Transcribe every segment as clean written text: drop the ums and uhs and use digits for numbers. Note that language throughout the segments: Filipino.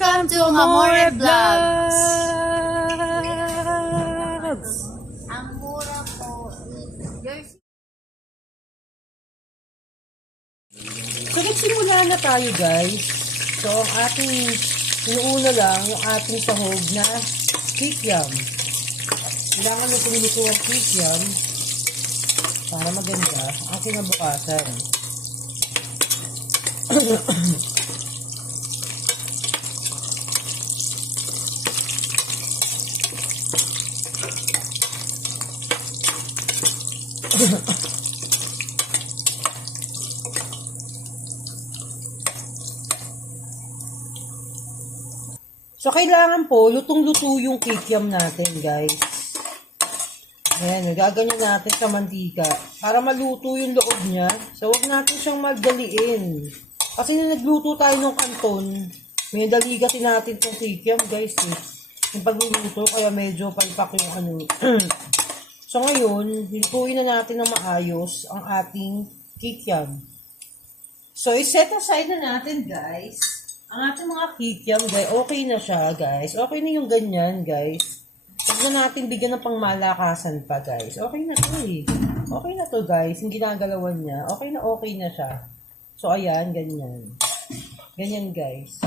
Welcome to Amore Vlogs! Ang mura po. So, nagsimula na tayo guys. So, ang ating inuuna lang yung ating sahog na kikiam. Kailangan na tumuluto ang kikiam para maganda ang kinabukasan. So, kailangan po, lutong-luto yung kikiam natin, guys. Ayan, gaganyan natin sa mantika para maluto yung loob niya. So, huwag natin siyang madaliin. Kasi nung nagluto tayo ng kanton, may dali kasi natin itong kikiam, guys. Yung pagluluto, kaya medyo palpak yung ano. So, ngayon, lutuin na natin ng maayos ang ating kikiam. So, i-set aside na natin, guys. Ang ating mga kikiam, guys, okay na siya, guys. Okay na yung ganyan, guys. Huwag na natin bigyan ng pangmalakasan pa, guys. Okay na to, eh. Okay na to, guys. Yung ginagalawan niya, okay na siya. So, ayan, ganyan. Ganyan, guys.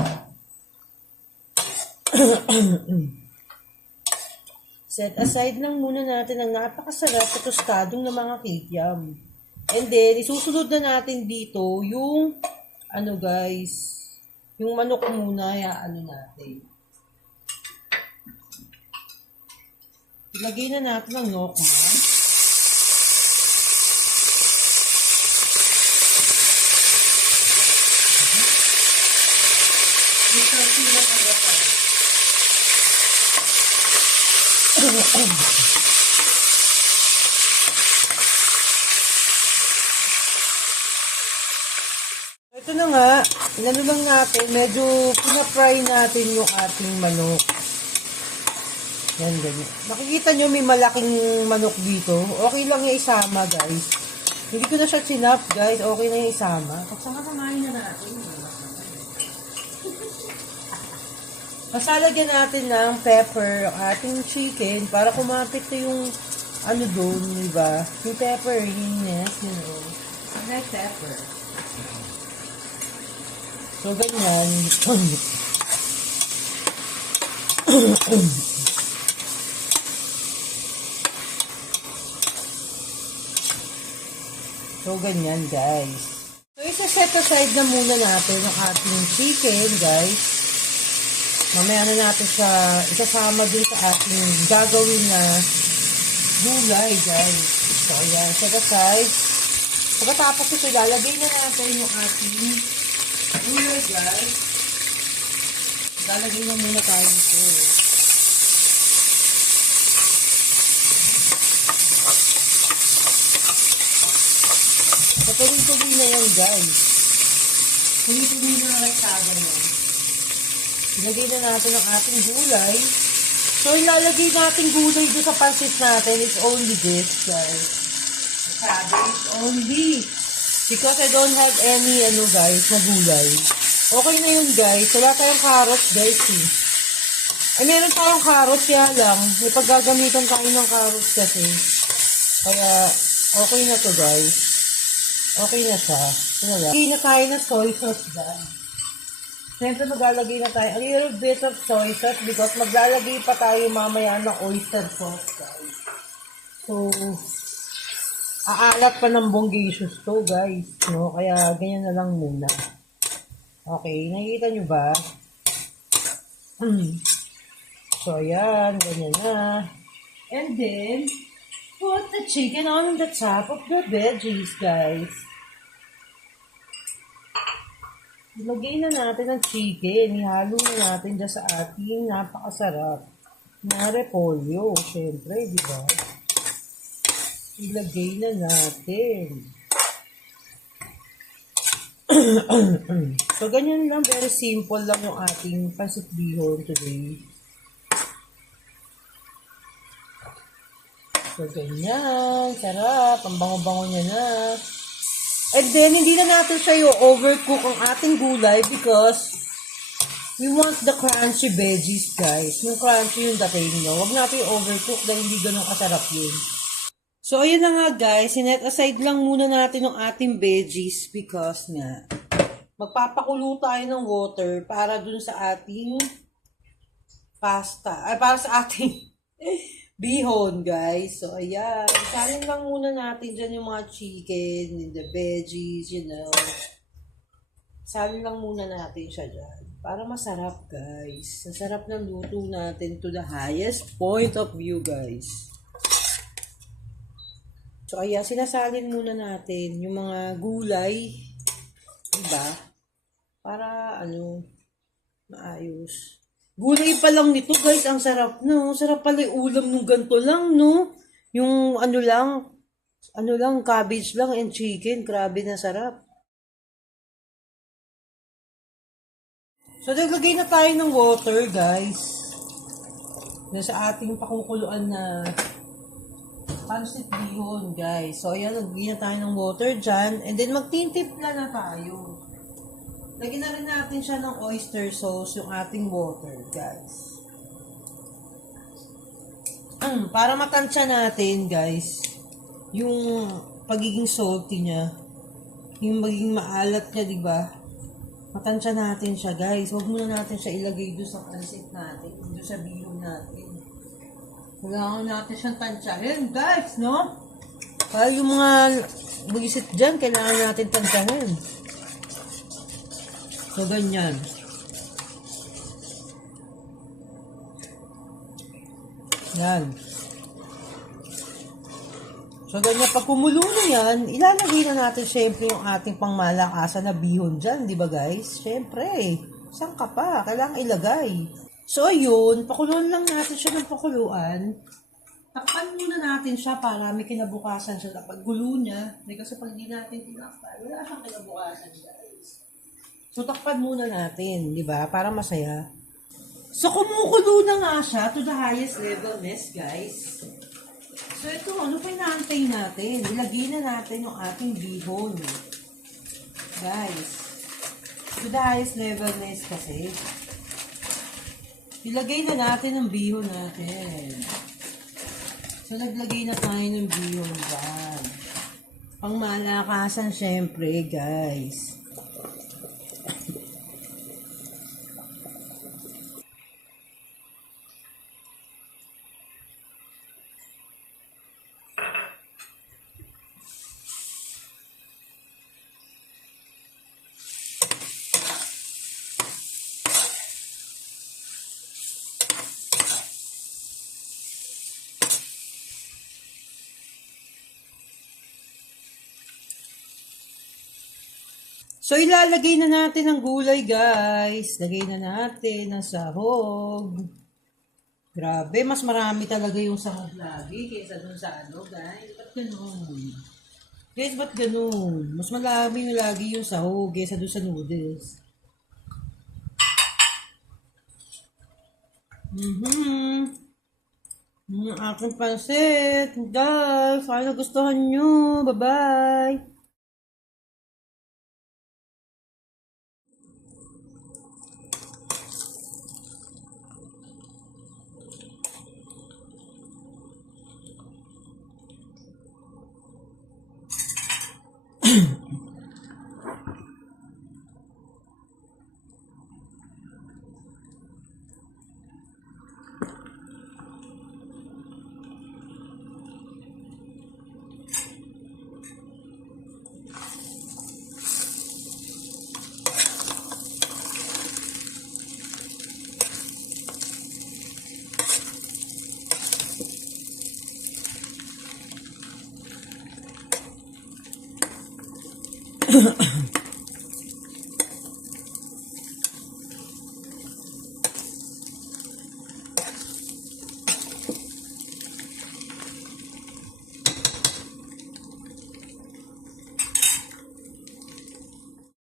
Set aside lang muna natin ang napakasarap at tostadong ng mga kikiam. And then, isusunod na natin dito yung, ano, guys, yung manok muna, ano natin. Ilagay na natin ang nokma. Ito sila pagkakal. Ito na nga, inano lang natin, medyo pina-fry natin yung ating manok. Yan, ganyan. Makikita nyo may malaking manok dito. Okay lang yung isama, guys. Hindi ko na siya chinap, guys. Okay na yung isama. Pagsama-samahin na natin. Masalagyan natin ng pepper ang ating chicken para kumapit na yung ano doon, diba? Yung pepper, yung nest, you know. Like pepper. So, ganyan. So, ganyan, guys. So, isa-set aside na muna natin ang ating chicken, guys. Mamaya na natin siya isasama din sa ating gagawin na gulay, guys. So, ayan, set aside. Pagkatapos ito, lalagay na natin yung ating gulay, guys. Lalagay na muna tayo ito. Tuloy-tuloy na yan, guys. Tuloy-tuloy na rektada yan. Ilagay na natin ang ating gulay. So, ilalagay natin gulay doon sa pansit natin. It's only this, guys. Cabbage only. Because I don't have any, guys, na gulay. Okay na yun, guys. Wala tayong carrots, guys, eh. Ay, meron tayong carrots, kaya lang. May paggagamitan tayo ng carrots kasi. Kaya, okay na to, guys. Okay na siya. Lagay na tayo ng soy sauce, guys. Siyempre, maglalagay na tayo a little bit of soy sauce because maglalagay pa tayo mamaya ng oyster sauce, guys. So, aalat pa ng bonggacious to, guys. No? Kaya, ganyan na lang muna. Okay, nakikita nyo ba? So, ayan. Ganyan na. And then, put the chicken on the top of the veggies, guys. Ilagay na natin ang chicken. Ihalo na natin dyan sa ating napakasarap na repolyo. Siyempre, di ba? Ilagay na natin. So, ganyan lang. Very simple lang yung ating pancit bihon today. So, ganyan. Sarap. Ang bango-bango niya na. And then, hindi na natin siya yung overcook ang ating gulay because We want the crunchy veggies, guys. Yung crunchy yung dating, no? Huwag natin overcook dahil hindi ganun kasarap yun. So, ayun na nga, guys. Sinet aside lang muna natin yung ating veggies because nga, magpapakulo tayo ng water para dun sa ating pasta. Ay, para sa ating bihon, guys. So, ayan. Salin lang muna natin dyan yung mga chicken, the veggies, you know. Salin lang muna natin siya dyan. Para masarap, guys. Masarap ng luto natin to the highest point of view, guys. So, ayan. Sinasalin muna natin yung mga gulay. Diba? Para, maayos. Gulay pa lang nito, guys. Ang sarap, no? Sarap pala yung ulam nung ganito lang, no? Yung cabbage lang and chicken. Grabe na sarap. So, naglagay na tayo ng water, guys. Sa ating pakukuluan na pancit bihon, guys. So, ayan, naglagay na tayo ng water dyan. And then, magtitimpla na tayo. Lagyan na rin natin siya ng oyster sauce, yung ating water, guys. Para matansya natin, guys, yung pagiging salty niya. Yung magiging maalat niya, diba? Matansya natin siya, guys. Huwag muna natin siya ilagay doon sa pancit natin, doon sa bihon natin. Kailangan natin siyang tansyahin, guys, no? Kaya yung mga buisit dyan, kailangan natin tansyahin. So, ganyan. Yan. So, ganyan. Pag kumulo na yan, ilalagay na natin syempre yung ating pangmalakasan na bihon dyan. Di ba, guys? Syempre. Saan ka pa? Kailangan ilagay. So, ayun. Pakuluan lang natin siya ng pakuluan. Takpan muna natin siya para may kinabukasan siya. Kapag gulo niya, kasi pag di natin tinakpan, wala siyang kinabukasan, guys. So, takpan muna natin, di ba? Para masaya. So, kumukulo na nga siya to the highest level, guys. So, ito, ano pa inaantay natin? Ilagay na natin yung ating bihon. Guys. To the highest level, kasi. Ilagay na natin ang bihon natin. So, naglagay na tayo ng bihon dyan. Pangmalakasan, syempre, guys. So, ilalagay na natin ang gulay, guys. Lagay na natin ang sahog. Grabe, mas marami talaga yung sahog lagi kaysa dun sa guys. Ba't ganun? Guys, ba't ganun? Mas marami yung lagi yung sahog kaysa dun sa noodles. Ang aking pansit. Guys, sana nagustuhan nyo. Bye-bye.